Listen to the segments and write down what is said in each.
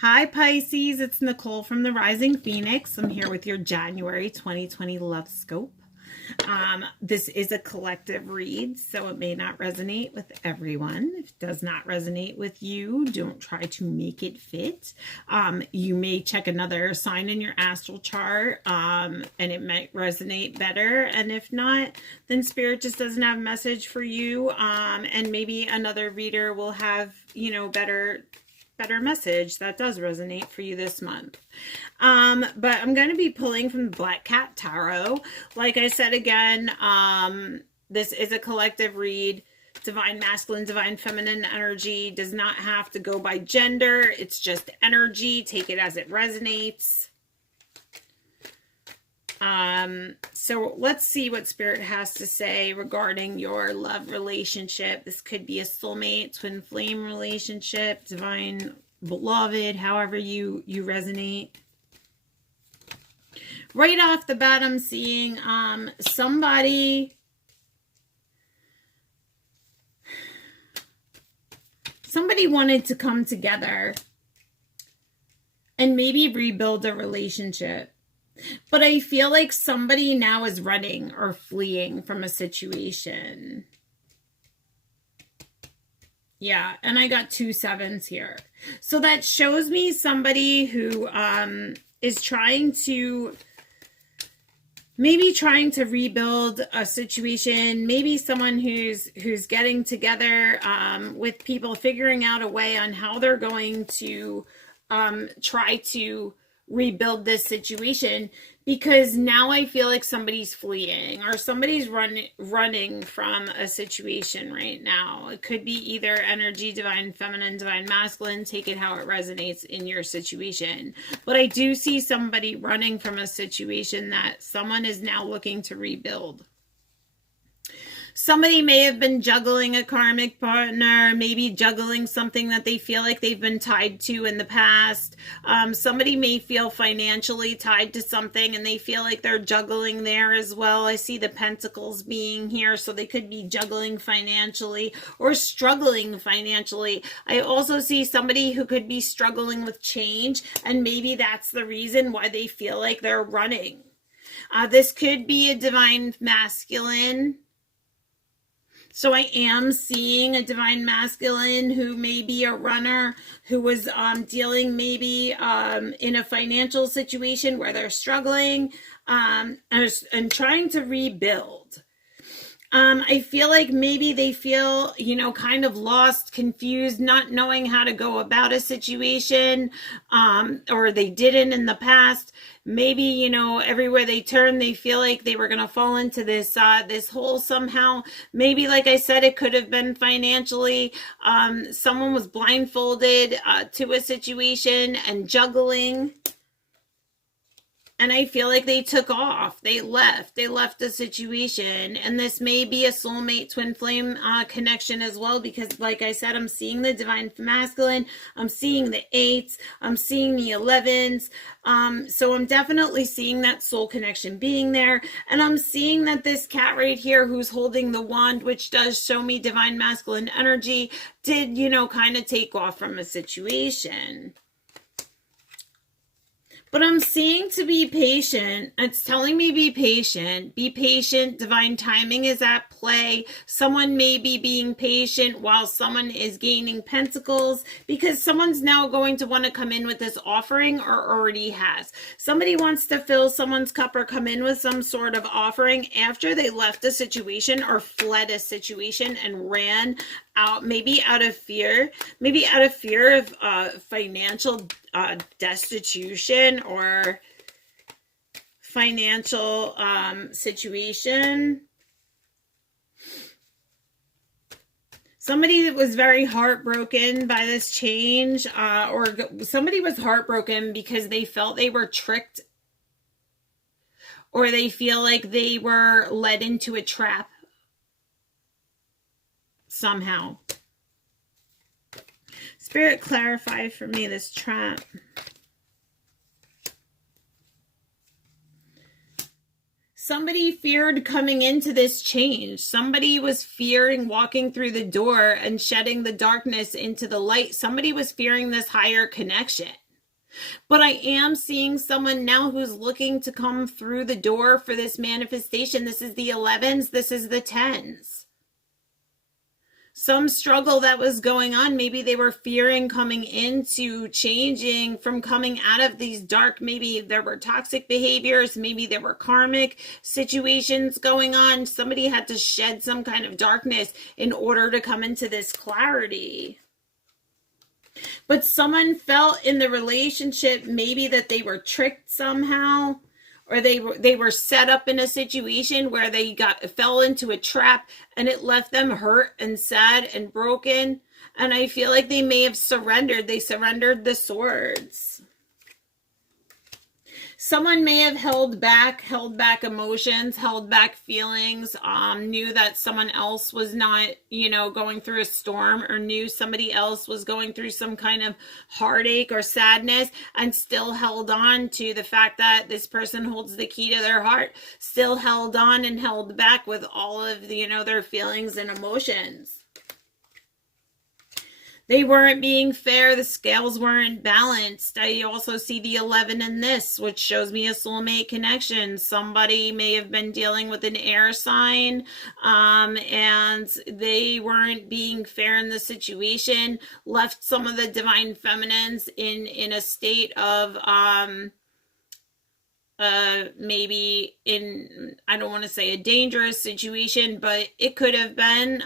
Hi Pisces, it's Nicole from the Rising Phoenix. I'm here with your January 2020 Love Scope. This is a collective read, so it may not resonate with everyone. If it does not resonate with you, don't try to make it fit. You may check another sign in your astral chart, and it might resonate better. And if not, then Spirit just doesn't have a message for you. And maybe another reader will have, better message that does resonate for you this month. But I'm going to be pulling from the Black Cat Tarot. Like I said again, this is a collective read. Divine masculine, divine feminine energy does not have to go by gender. It's just energy. Take it as it resonates. So let's see what Spirit has to say regarding your love relationship. This could be a soulmate, twin flame relationship, divine beloved, however you resonate. Right off the bat, I'm seeing somebody wanted to come together and maybe rebuild a relationship. But I feel like somebody now is running or fleeing from a situation. Yeah, and I got 2 7s here. So that shows me somebody who is trying to rebuild a situation. Maybe someone who's getting together with people, figuring out a way on how they're going to try to rebuild this situation, because now I feel like somebody's fleeing or somebody's running from a situation right now. It could be either energy, divine feminine, divine masculine. Take it how it resonates in your situation. But I do see somebody running from a situation that someone is now looking to rebuild. Somebody may have been juggling a karmic partner, maybe juggling something that they feel like they've been tied to in the past. Somebody may feel financially tied to something and they feel like they're juggling there as well. I see the pentacles being here, so they could be juggling financially or struggling financially. I also see somebody who could be struggling with change, and maybe that's the reason why they feel like they're running. This could be a divine masculine. So I am seeing a divine masculine who may be a runner, who was dealing maybe in a financial situation where they're struggling and trying to rebuild. I feel like maybe they feel, kind of lost, confused, not knowing how to go about a situation, or they didn't in the past. Maybe, everywhere they turn, they feel like they were going to fall into this hole somehow. Maybe, like I said, it could have been financially. Someone was blindfolded to a situation and juggling. And I feel like they took off. They left the situation. And this may be a soulmate twin flame connection as well, because like I said, I'm seeing the divine masculine. I'm seeing the 8s. I'm seeing the 11s. So I'm definitely seeing that soul connection being there. And I'm seeing that this cat right here who's holding the wand, which does show me divine masculine energy, did, kind of take off from a situation. But I'm seeing to be patient. It's telling me be patient. Be patient. Divine timing is at play. Someone may be being patient while someone is gaining pentacles, because someone's now going to want to come in with this offering, or already has. Somebody wants to fill someone's cup or come in with some sort of offering after they left a situation or fled a situation and ran out, maybe out of fear of financial destitution or financial situation. Somebody that was very heartbroken by this change, or somebody was heartbroken because they felt they were tricked, or they feel like they were led into a trap somehow. Spirit, clarify for me this trap. Somebody feared coming into this change. Somebody was fearing walking through the door and shedding the darkness into the light. Somebody was fearing this higher connection. But I am seeing someone now who's looking to come through the door for this manifestation. This is the 11s. This is the 10s. Some struggle that was going on. Maybe they were fearing coming into changing from coming out of these dark, maybe there were toxic behaviors, maybe there were karmic situations going on. Somebody had to shed some kind of darkness in order to come into this clarity. But someone felt in the relationship maybe that they were tricked somehow, or they were set up in a situation where they fell into a trap and it left them hurt and sad and broken. And I feel like they may have surrendered. They surrendered the swords. Someone may have held back emotions, held back feelings, knew that someone else was not, going through a storm, or knew somebody else was going through some kind of heartache or sadness, and still held on to the fact that this person holds the key to their heart, still held on and held back with all of their feelings and emotions. They weren't being fair. The scales weren't balanced. I also see the 11 in this, which shows me a soulmate connection. Somebody may have been dealing with an air sign, and they weren't being fair in the situation, left some of the divine feminines in a state of maybe in, I don't want to say a dangerous situation, but it could have been,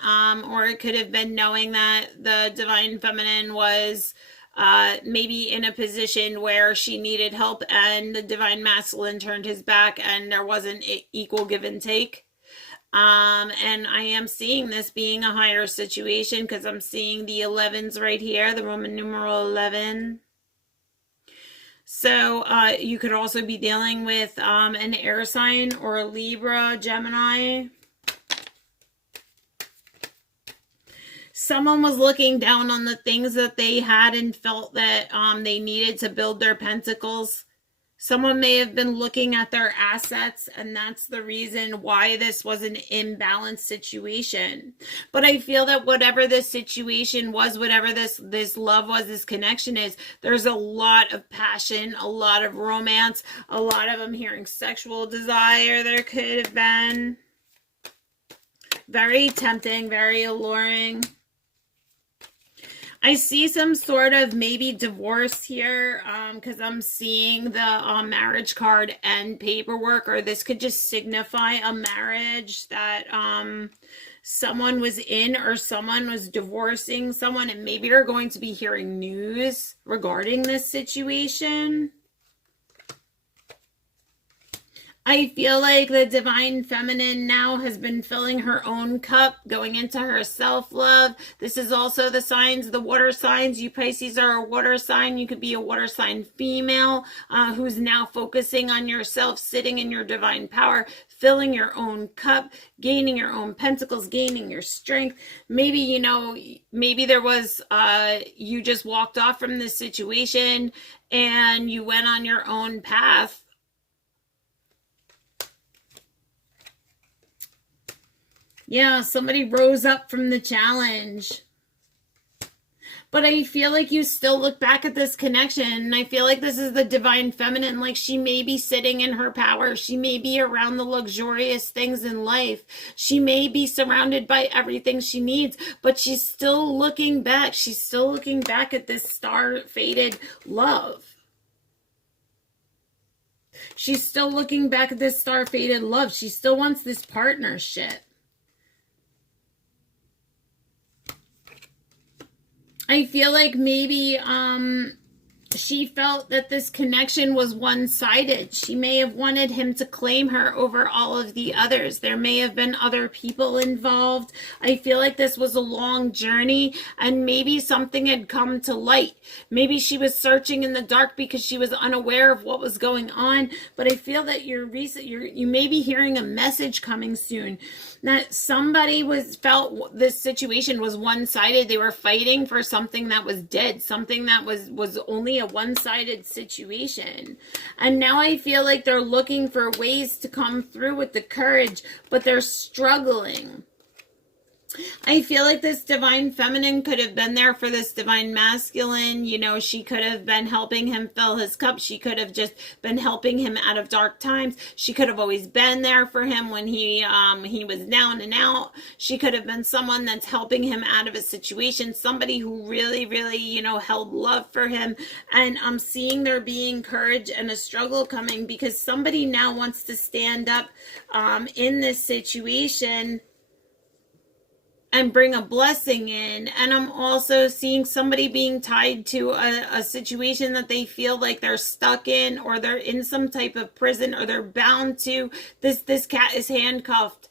or it could have been knowing that the divine feminine was maybe in a position where she needed help and the divine masculine turned his back and there wasn't equal give and take. And I am seeing this being a higher situation because I'm seeing the 11s right here, the Roman numeral 11. So you could also be dealing with an air sign or a Libra, Gemini. Someone was looking down on the things that they had and felt that they needed to build their pentacles. Someone may have been looking at their assets, and that's the reason why this was an imbalanced situation. But I feel that whatever this situation was, whatever this love was, this connection is, there's a lot of passion, a lot of romance, a lot of, I'm hearing sexual desire there could have been. Very tempting, very alluring. I see some sort of maybe divorce here because I'm seeing the marriage card and paperwork, or this could just signify a marriage that someone was in, or someone was divorcing someone, and maybe you're going to be hearing news regarding this situation. I feel like the divine feminine now has been filling her own cup, going into her self-love. This is also the signs, the water signs. You Pisces are a water sign. You could be a water sign female who's now focusing on yourself, sitting in your divine power, filling your own cup, gaining your own pentacles, gaining your strength. Maybe, maybe there was, you just walked off from this situation and you went on your own path. Yeah, somebody rose up from the challenge. But I feel like you still look back at this connection, and I feel like this is the divine feminine. Like, she may be sitting in her power. She may be around the luxurious things in life. She may be surrounded by everything she needs, but she's still looking back. She's still looking back at this star-fated love. She's still looking back at this star-fated love. She still wants this partnership. I feel like maybe she felt that this connection was one-sided. She may have wanted him to claim her over all of the others. There may have been other people involved. I feel like this was a long journey, and maybe something had come to light. Maybe she was searching in the dark because she was unaware of what was going on. But I feel that you may be hearing a message coming soon, that somebody felt this situation was one-sided. They were fighting for something that was dead, something that was only a one-sided situation. And now I feel like they're looking for ways to come through with the courage, but they're struggling. I feel like this divine feminine could have been there for this divine masculine. You know, she could have been helping him fill his cup. She could have just been helping him out of dark times. She could have always been there for him when he was down and out. She could have been someone that's helping him out of a situation, somebody who really, really, you know, held love for him. And I'm seeing there being courage and a struggle coming because somebody now wants to stand up in this situation and bring a blessing in. And I'm also seeing somebody being tied to a situation that they feel like they're stuck in, or they're in some type of prison, or they're bound to. This cat is handcuffed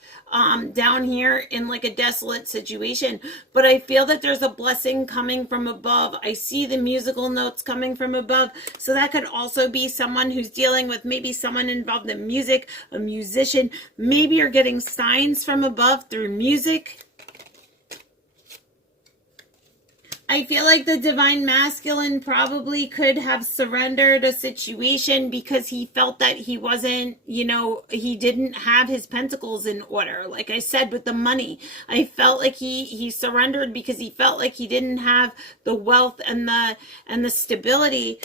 down here in like a desolate situation. But I feel that there's a blessing coming from above. I see the musical notes coming from above. So that could also be someone who's dealing with maybe someone involved in music, a musician. Maybe you're getting signs from above through music. I feel like the divine masculine probably could have surrendered a situation because he felt that he wasn't, you know, he didn't have his pentacles in order. Like I said, with the money, I felt like he surrendered because he felt like he didn't have the wealth and the stability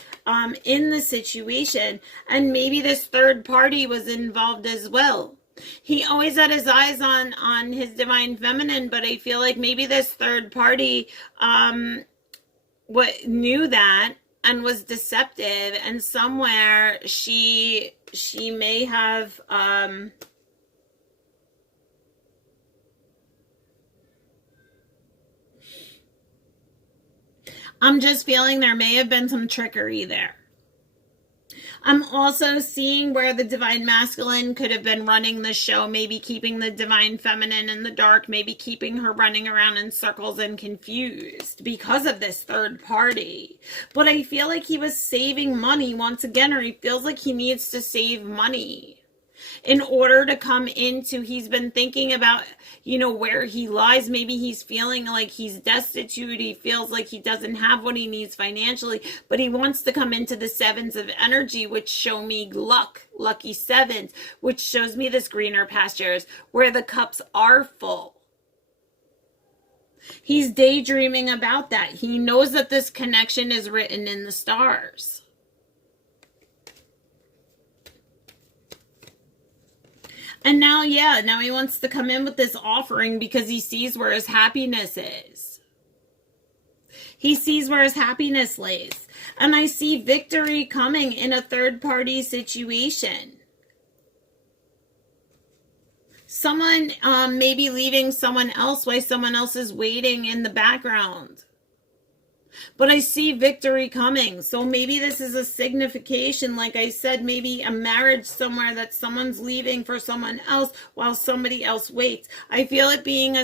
in the situation. And maybe this third party was involved as well. He always had his eyes on his divine feminine, but I feel like maybe this third party knew that and was deceptive, and somewhere she may have I'm just feeling there may have been some trickery there. I'm also seeing where the divine masculine could have been running the show, maybe keeping the divine feminine in the dark, maybe keeping her running around in circles and confused because of this third party. But I feel like he was saving money once again, or he feels like he needs to save money in order to come into, he's been thinking about, you know, where he lies. Maybe he's feeling like he's destitute. He feels like he doesn't have what he needs financially, but he wants to come into the sevens of energy, which show me luck, lucky sevens, which shows me this greener pastures where the cups are full. He's daydreaming about that. He knows that this connection is written in the stars. And now, now he wants to come in with this offering because he sees where his happiness is. He sees where his happiness lays. And I see victory coming in a third-party situation. Someone maybe leaving someone else while someone else is waiting in the background. But I see victory coming. So maybe this is a signification, like I said, maybe a marriage somewhere that someone's leaving for someone else while somebody else waits. I feel it being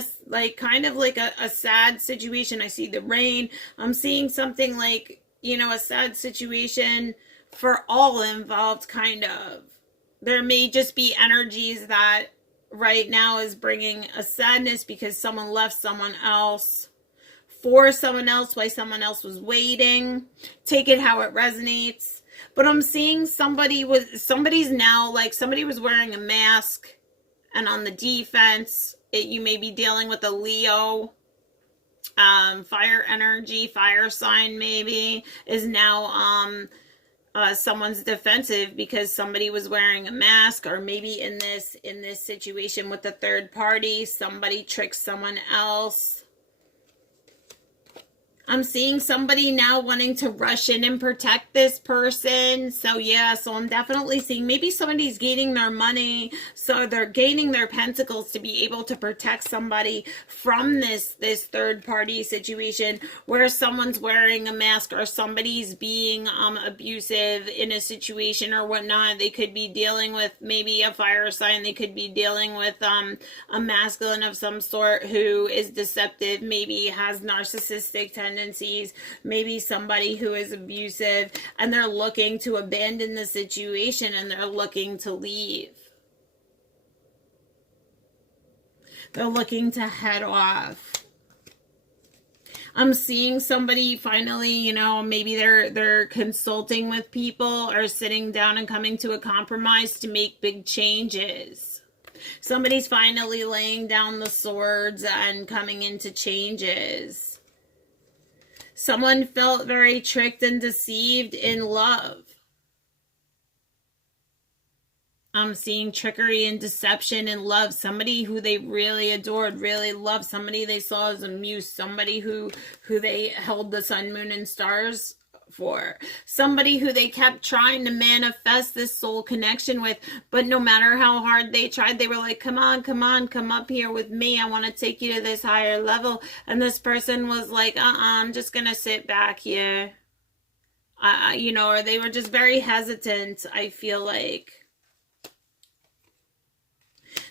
kind of like a sad situation. I see the rain. I'm seeing something like, you know, a sad situation for all involved, kind of. There may just be energies that right now is bringing a sadness because someone left someone else for someone else while someone else was waiting. Take it how it resonates. But I'm seeing somebody was wearing a mask, and on the defense, you may be dealing with a Leo, fire energy, fire sign maybe, is now someone's defensive because somebody was wearing a mask, or maybe in this situation with the third party, somebody tricked someone else. I'm seeing somebody now wanting to rush in and protect this person. So I'm definitely seeing maybe somebody's gaining their money. So they're gaining their pentacles to be able to protect somebody from this third party situation where someone's wearing a mask, or somebody's being abusive in a situation or whatnot. They could be dealing with maybe a fire sign. They could be dealing with a masculine of some sort who is deceptive, maybe has narcissistic tendencies. Maybe somebody who is abusive, and they're looking to abandon the situation and they're looking to leave. They're looking to head off. I'm seeing somebody finally, you know, maybe they're consulting with people or sitting down and coming to a compromise to make big changes. Somebody's finally laying down the swords and coming into changes. Someone felt very tricked and deceived in love. I'm seeing trickery and deception in love. Somebody who they really adored, really loved. Somebody they saw as a muse. Somebody who they held the sun, moon, and stars for. Somebody who they kept trying to manifest this soul connection with, but no matter how hard they tried, they were like, come on, come on, come up here with me. I want to take you to this higher level. And this person was like, I'm just going to sit back here. Or they were just very hesitant, I feel like.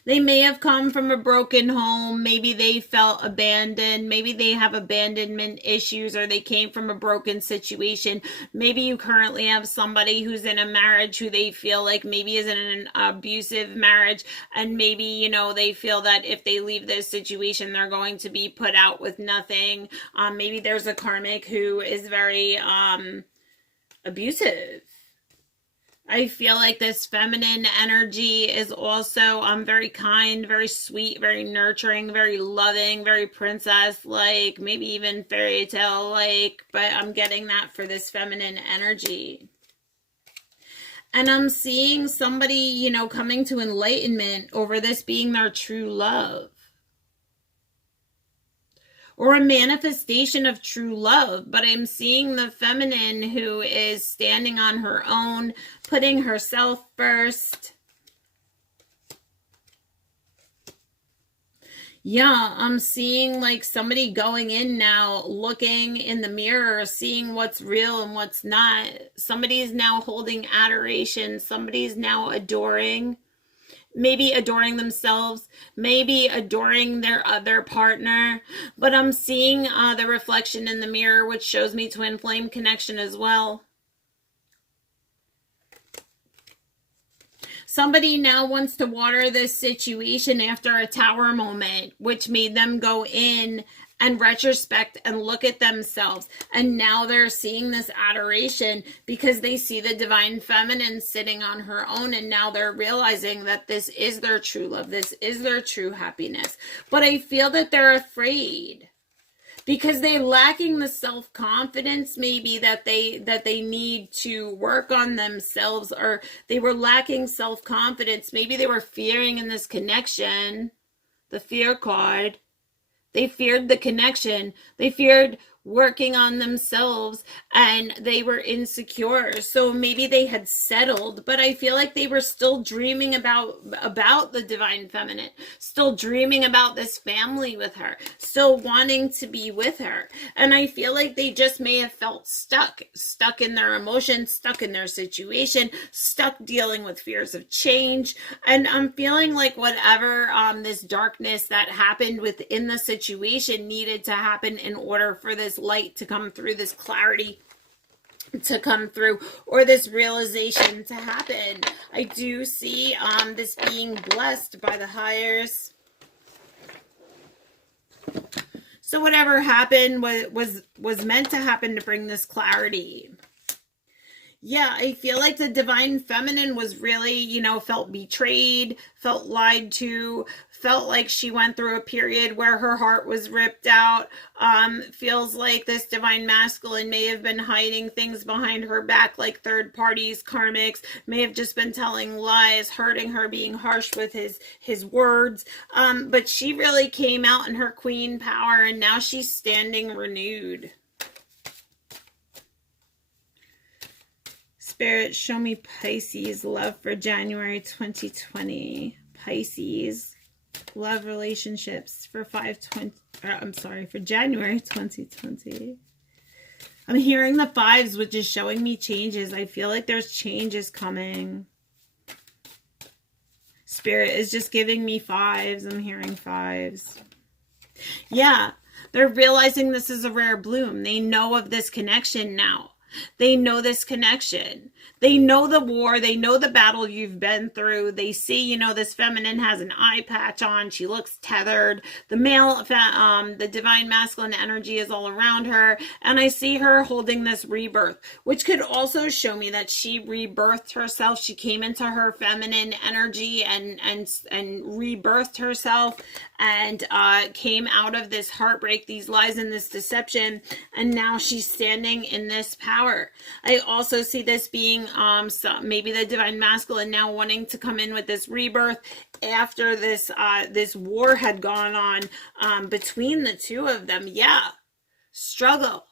They may have come from a broken home. Maybe they felt abandoned. Maybe they have abandonment issues, or they came from a broken situation. Maybe you currently have somebody who's in a marriage who they feel like maybe is in an abusive marriage. And maybe, they feel that if they leave this situation, they're going to be put out with nothing. Maybe there's a karmic who is very abusive. I feel like this feminine energy is also very kind, very sweet, very nurturing, very loving, very princess-like, maybe even fairy tale-like, but I'm getting that for this feminine energy. And I'm seeing somebody, coming to enlightenment over this being their true love. Or a manifestation of true love, but I'm seeing the feminine who is standing on her own, putting herself first. Yeah, I'm seeing like somebody going in now, looking in the mirror, seeing what's real and what's not. Somebody's now holding adoration. Somebody's now adoring. Maybe adoring themselves, maybe adoring their other partner. But I'm seeing the reflection in the mirror, which shows me twin flame connection as well. Somebody now wants to water this situation after a tower moment, which made them go in and retrospect and look at themselves. And now they're seeing this adoration because they see the divine feminine sitting on her own. And now they're realizing that this is their true love. This is their true happiness. But I feel that they're afraid because they're lacking the self-confidence maybe that they need to work on themselves, or they were lacking self-confidence. Maybe they were fearing in this connection, the fear card. They feared the connection. They feared working on themselves, and they were insecure. So maybe they had settled, but I feel like they were still dreaming about the divine feminine, still dreaming about this family with her, still wanting to be with her. And I feel like they just may have felt stuck in their emotions, stuck in their situation, stuck dealing with fears of change. And I'm feeling like whatever this darkness that happened within the situation needed to happen in order for this light to come through, this clarity to come through, or this realization to happen. I do see this being blessed by the higher. So whatever happened was meant to happen to bring this clarity. Yeah, I feel like the divine feminine was really, felt betrayed, felt lied to, felt like she went through a period where her heart was ripped out. Feels like this divine masculine may have been hiding things behind her back, like third parties, karmics, may have just been telling lies, hurting her, being harsh with his words. But she really came out in her queen power, and now she's standing renewed. Spirit, show me Pisces love for January 2020. Pisces love relationships for for January 2020. I'm hearing the fives, which is showing me changes. I feel like there's changes coming. Spirit is just giving me fives. I'm hearing fives. Yeah, they're realizing this is a rare bloom. They know of this connection now. They know this connection. They know the war. They know the battle you've been through. They see, you know, this feminine has an eye patch on. She looks tethered. The the divine masculine energy is all around her. And I see her holding this rebirth, which could also show me that she rebirthed herself. She came into her feminine energy and rebirthed herself and came out of this heartbreak, these lies, and this deception. And now she's standing in this power. I also see this being maybe the divine masculine now wanting to come in with this rebirth after this this war had gone on between the two of them. Yeah, struggle.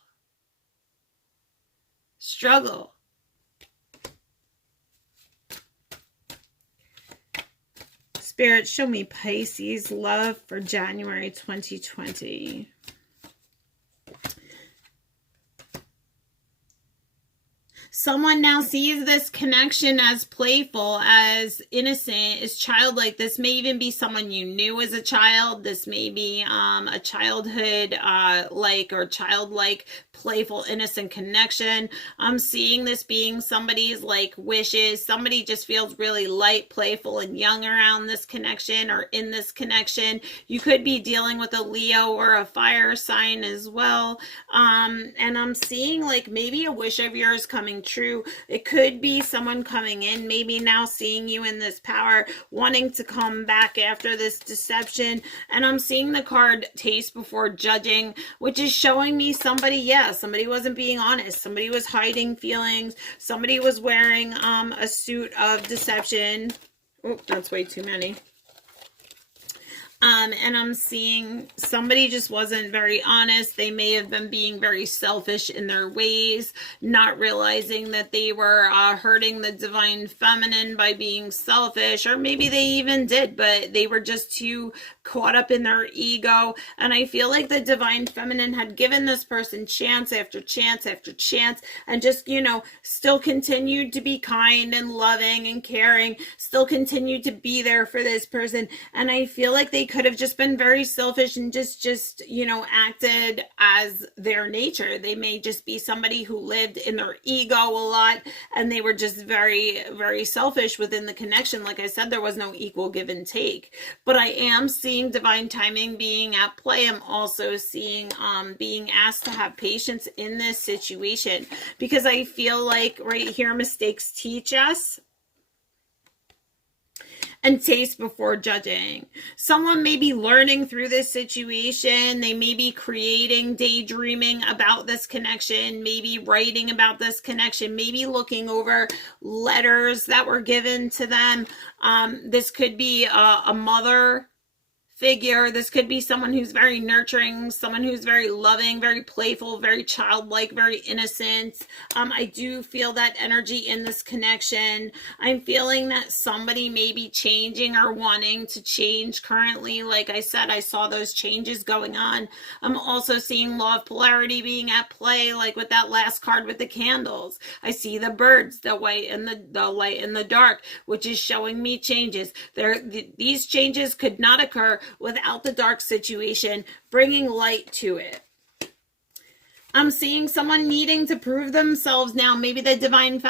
Spirit, show me Pisces love for January 2020. Someone now sees this connection as playful, as innocent, as childlike. This may even be someone you knew as a child. This may be a childhood or childlike, playful, innocent connection. I'm seeing this being somebody's like wishes. Somebody just feels really light, playful, and young around this connection or in this connection. You could be dealing with a Leo or a fire sign as well. And I'm seeing like maybe a wish of yours coming true. It could be someone coming in, maybe now seeing you in this power, wanting to come back after this deception. And I'm seeing the card taste before judging, which is showing me somebody, somebody wasn't being honest. Somebody was hiding feelings. Somebody was wearing a suit of deception. Oh, that's way too many. And I'm seeing somebody just wasn't very honest. They may have been being very selfish in their ways, not realizing that they were hurting the divine feminine by being selfish, or maybe they even did, but they were just too caught up in their ego. And I feel like the divine feminine had given this person chance after chance after chance, and just, you know, still continued to be kind and loving and caring, still continued to be there for this person. And I feel like they could have just been very selfish and just you know, acted as their nature. They may just be somebody who lived in their ego a lot, and they were just very, very selfish within the connection. Like I said, there was no equal give and take. But I am seeing divine timing being at play. I'm also seeing being asked to have patience in this situation, because I feel like right here, mistakes teach us. And taste before judging. Someone may be learning through this situation. They may be creating, daydreaming about this connection, maybe writing about this connection, maybe looking over letters that were given to them. This could be a mother figure. This could be someone who's very nurturing, someone who's very loving, very playful, very childlike, very innocent. I do feel that energy in this connection. I'm feeling that somebody may be changing or wanting to change currently. Like I said, I saw those changes going on. I'm also seeing law of polarity being at play, like with that last card with the candles. I see the birds, the white and the light and the dark, which is showing me changes. These changes could not occur without the dark situation bringing light to it. I'm seeing someone needing to prove themselves now. Maybe the divine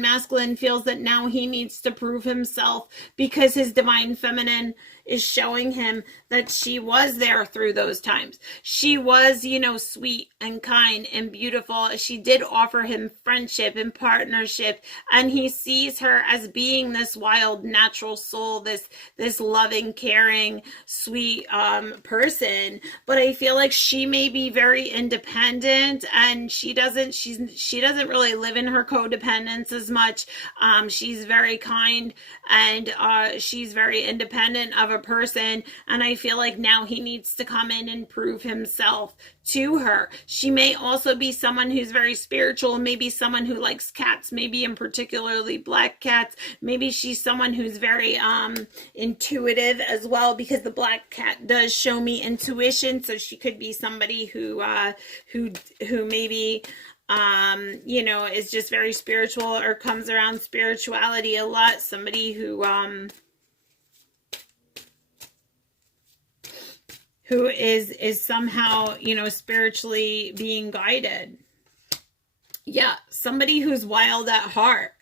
masculine feels that now he needs to prove himself, because his divine feminine is showing him that she was there through those times. She was, you know, sweet and kind and beautiful. She did offer him friendship and partnership, and he sees her as being this wild, natural soul, this loving, caring, sweet person. But I feel like she may be very independent, and she doesn't really live in her codependence as much. She's very kind, and she's very independent of a person, and I feel like now he needs to come in and prove himself to her. She may also be someone who's very spiritual, maybe someone who likes cats, maybe in particularly black cats. Maybe she's someone who's very intuitive as well, because the black cat does show me intuition. So she could be somebody who maybe you know, is just very spiritual or comes around spirituality a lot. Somebody who is somehow, you know, spiritually being guided. Yeah, somebody who's wild at heart.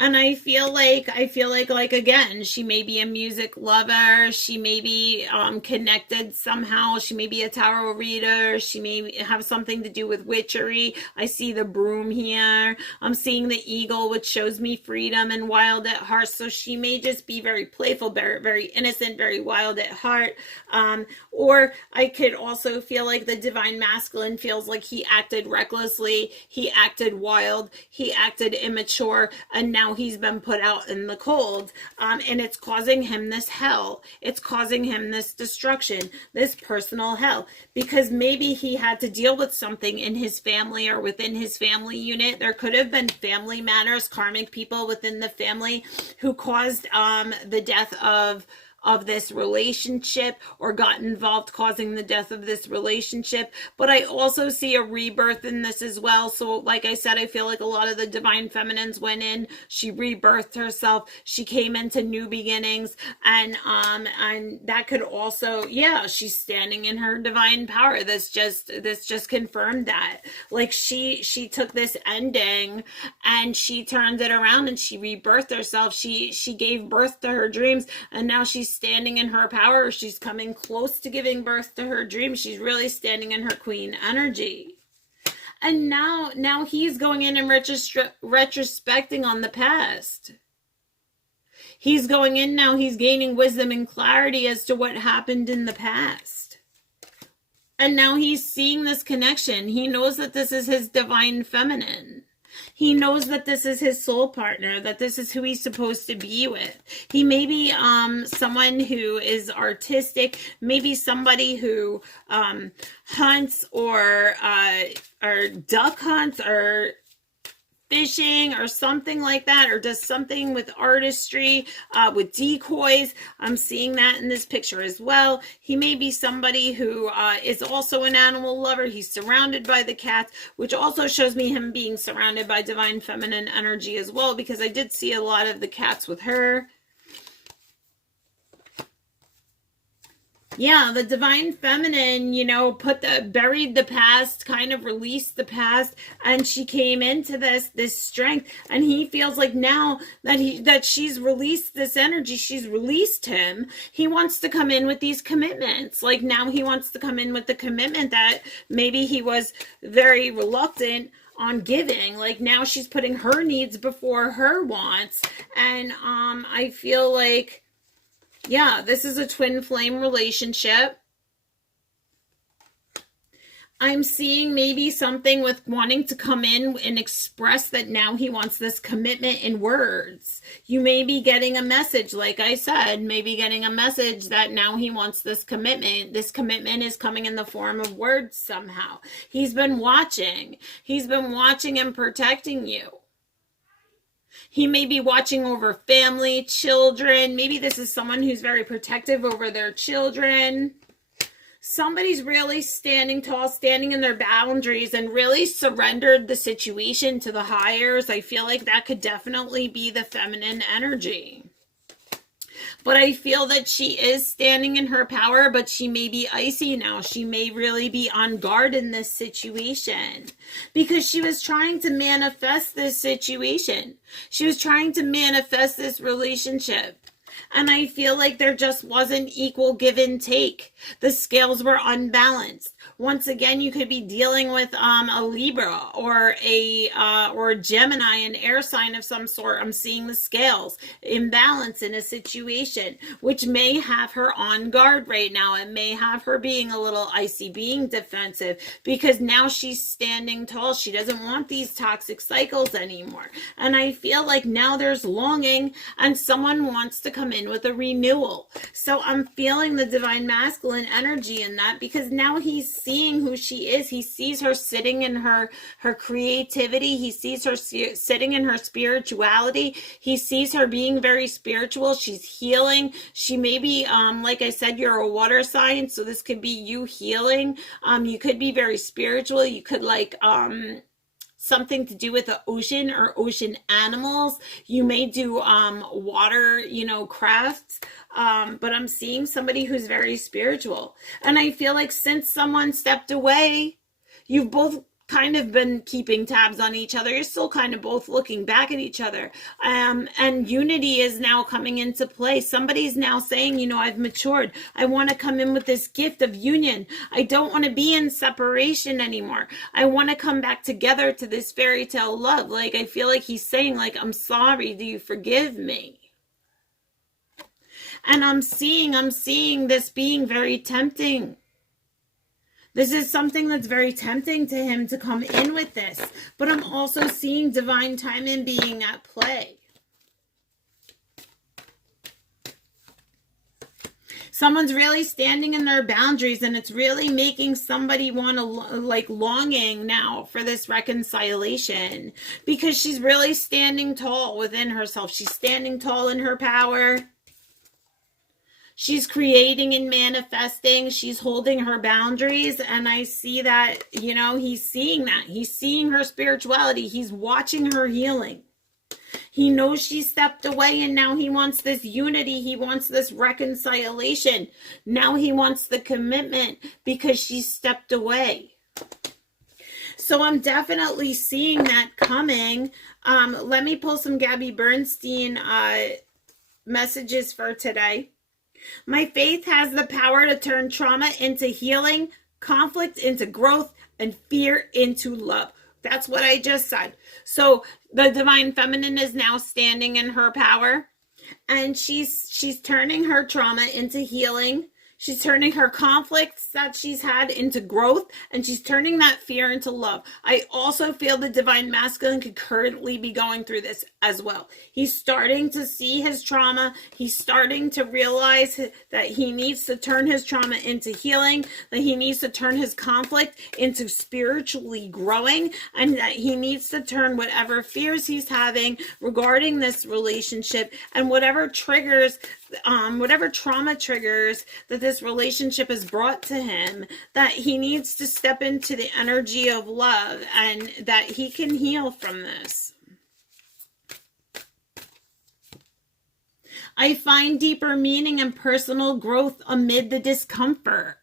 And I feel like again, she may be a music lover. She may be connected somehow. She may be a tarot reader. She may have something to do with witchery. I see the broom here. I'm seeing the eagle, which shows me freedom and wild at heart. So she may just be very playful, very, very innocent, very wild at heart. Or I could also feel like the divine masculine feels like he acted recklessly, he acted wild, he acted immature, and now he's been put out in the cold, and it's causing him this hell. It's causing him this destruction, this personal hell, because maybe he had to deal with something in his family or within his family unit. There could have been family matters, karmic people within the family who caused the death of this relationship, or got involved causing the death of this relationship. But I also see a rebirth in this as well. So like I said, I feel like a lot of the divine feminines went in, she rebirthed herself, she came into new beginnings, and that could also, yeah, she's standing in her divine power. This just confirmed that. Like she took this ending and she turned it around and she rebirthed herself. She gave birth to her dreams, and now she's standing in her power. She's coming close to giving birth to her dreams. She's really standing in her queen energy. And now he's going in and retrospecting on the past. He's going in now, he's gaining wisdom and clarity as to what happened in the past. And now he's seeing this connection. He knows that this is his divine feminine. He knows that this is his soul partner, that this is who he's supposed to be with. He may be someone who is artistic, maybe somebody who hunts or duck hunts or fishing or something like that, or does something with artistry, with decoys. I'm seeing that in this picture as well. He may be somebody who is also an animal lover. He's surrounded by the cats, which also shows me him being surrounded by divine feminine energy as well, because I did see a lot of the cats with her. Yeah, the divine feminine, buried the past, kind of released the past, and she came into this strength, and he feels like now that she's released this energy, she's released him, he wants to come in with these commitments. Like now he wants to come in with the commitment that maybe he was very reluctant on giving. Like now she's putting her needs before her wants, and I feel like, yeah, this is a twin flame relationship. I'm seeing maybe something with wanting to come in and express that now he wants this commitment in words. You may be getting a message, like I said, maybe getting a message that now he wants this commitment. This commitment is coming in the form of words somehow. He's been watching. He's been watching and protecting you. He may be watching over family, children. Maybe this is someone who's very protective over their children. Somebody's really standing tall, standing in their boundaries, and really surrendered the situation to the higher. I feel like that could definitely be the feminine energy. But I feel that she is standing in her power, but she may be icy now. She may really be on guard in this situation because she was trying to manifest this situation. She was trying to manifest this relationship. And I feel like there just wasn't equal give and take. The scales were unbalanced. Once again, you could be dealing with a Libra or a Gemini, an air sign of some sort. I'm seeing the scales imbalance in a situation, which may have her on guard right now. It may have her being a little icy, being defensive, because now she's standing tall. She doesn't want these toxic cycles anymore. And I feel like now there's longing and someone wants to come in with a renewal. So I'm feeling the divine masculine energy in that, because now he's seeing who she is. He sees her sitting in her creativity. He sees her sitting in her spirituality. He sees her being very spiritual. She's healing. She may be, like I said, you're a water sign, so this could be you healing. You could be very spiritual. You could like, something to do with the ocean or ocean animals. You may do water, crafts. But I'm seeing somebody who's very spiritual. And I feel like since someone stepped away, you've both kind of been keeping tabs on each other. You're still kind of both looking back at each other. And unity is now coming into play. Somebody's now saying, you know, I've matured. I want to come in with this gift of union. I don't want to be in separation anymore. I want to come back together to this fairy tale love. Like, I feel like he's saying, like, I'm sorry. Do you forgive me? And I'm seeing this being very tempting. This is something that's very tempting to him to come in with this. But I'm also seeing divine timing being at play. Someone's really standing in their boundaries, and it's really making somebody want to, like, longing now for this reconciliation, because she's really standing tall within herself. She's standing tall in her power. She's creating and manifesting. She's holding her boundaries. And I see that, you know, he's seeing that. He's seeing her spirituality. He's watching her healing. He knows she stepped away, and now he wants this unity. He wants this reconciliation. Now he wants the commitment because she stepped away. So I'm definitely seeing that coming. Let me pull some Gabby Bernstein messages for today. My faith has the power to turn trauma into healing, conflict into growth, and fear into love. That's what I just said. So the divine feminine is now standing in her power, and she's turning her trauma into healing. She's turning her conflicts that she's had into growth, and she's turning that fear into love. I also feel the divine masculine could currently be going through this as well. He's starting to see his trauma. He's starting to realize that he needs to turn his trauma into healing, that he needs to turn his conflict into spiritually growing, and that he needs to turn whatever fears he's having regarding this relationship and whatever triggers, whatever trauma triggers that this relationship has brought to him, that he needs to step into the energy of love and that he can heal from this. I find deeper meaning and personal growth amid the discomfort.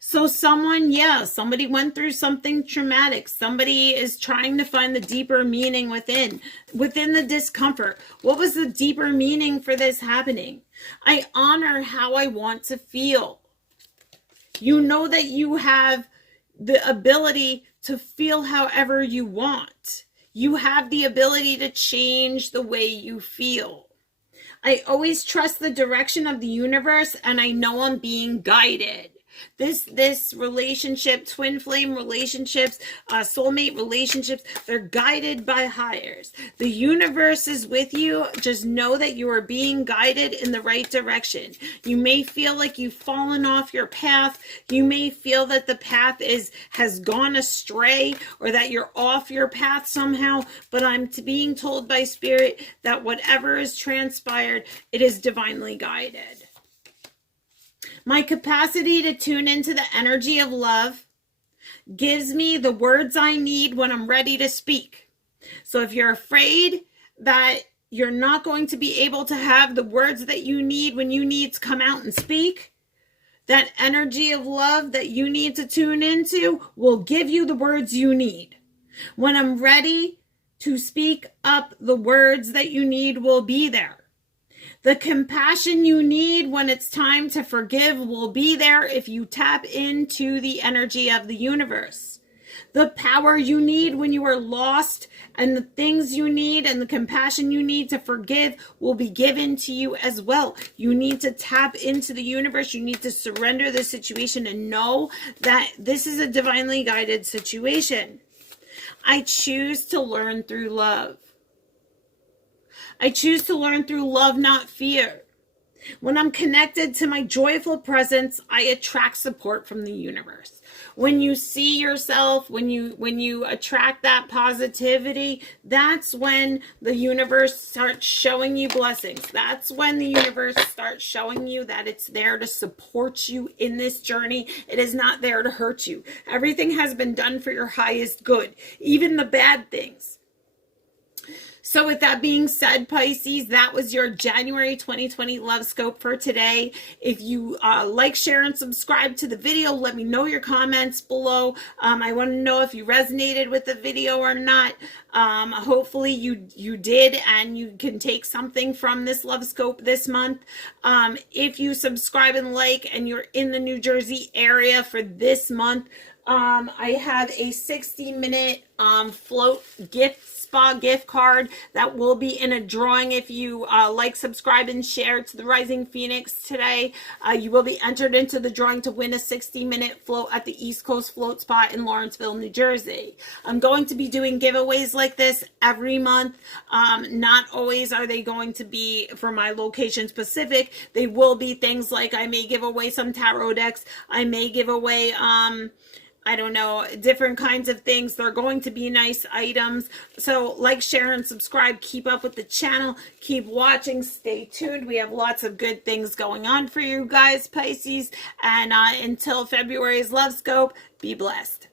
So somebody went through something traumatic. Somebody is trying to find the deeper meaning within the discomfort. What was the deeper meaning for this happening? I honor how I want to feel. You know that you have the ability to feel however you want. You have the ability to change the way you feel. I always trust the direction of the universe, and I know I'm being guided. This relationship, twin flame relationships, soulmate relationships, they're guided by higher. The universe is with you. Just know that you are being guided in the right direction. You may feel like you've fallen off your path. You may feel that the path has gone astray, or that you're off your path somehow, but I'm being told by Spirit that whatever is transpired, it is divinely guided. My capacity to tune into the energy of love gives me the words I need when I'm ready to speak. So if you're afraid that you're not going to be able to have the words that you need when you need to come out and speak, that energy of love that you need to tune into will give you the words you need. When I'm ready to speak up, the words that you need will be there. The compassion you need when it's time to forgive will be there if you tap into the energy of the universe. The power you need when you are lost, and the things you need and the compassion you need to forgive will be given to you as well. You need to tap into the universe. You need to surrender the situation and know that this is a divinely guided situation. I choose to learn through love. I choose to learn through love, not fear. When I'm connected to my joyful presence, I attract support from the universe. When you see yourself, when you attract that positivity, that's when the universe starts showing you blessings. That's when the universe starts showing you that it's there to support you in this journey. It is not there to hurt you. Everything has been done for your highest good, even the bad things. So with that being said, Pisces, that was your January 2020 love scope for today. If you like, share, and subscribe to the video, let me know your comments below. I want to know if you resonated with the video or not. Hopefully you did, and you can take something from this love scope this month. If you subscribe and like, and you're in the New Jersey area for this month, I have a 60-minute float spa gift card that will be in a drawing. If you like, subscribe, and share to the Rising Phoenix today, you will be entered into the drawing to win a 60-minute float at the East Coast Float Spa in Lawrenceville, New Jersey. I'm going to be doing giveaways like this every month. Not always are they going to be for my location specific. They will be things like I may give away some tarot decks. I may give away I don't know, different kinds of things. They're going to be nice items. So like, share, and subscribe. Keep up with the channel. Keep watching. Stay tuned. We have lots of good things going on for you guys, Pisces. And until February's Love Scope, be blessed.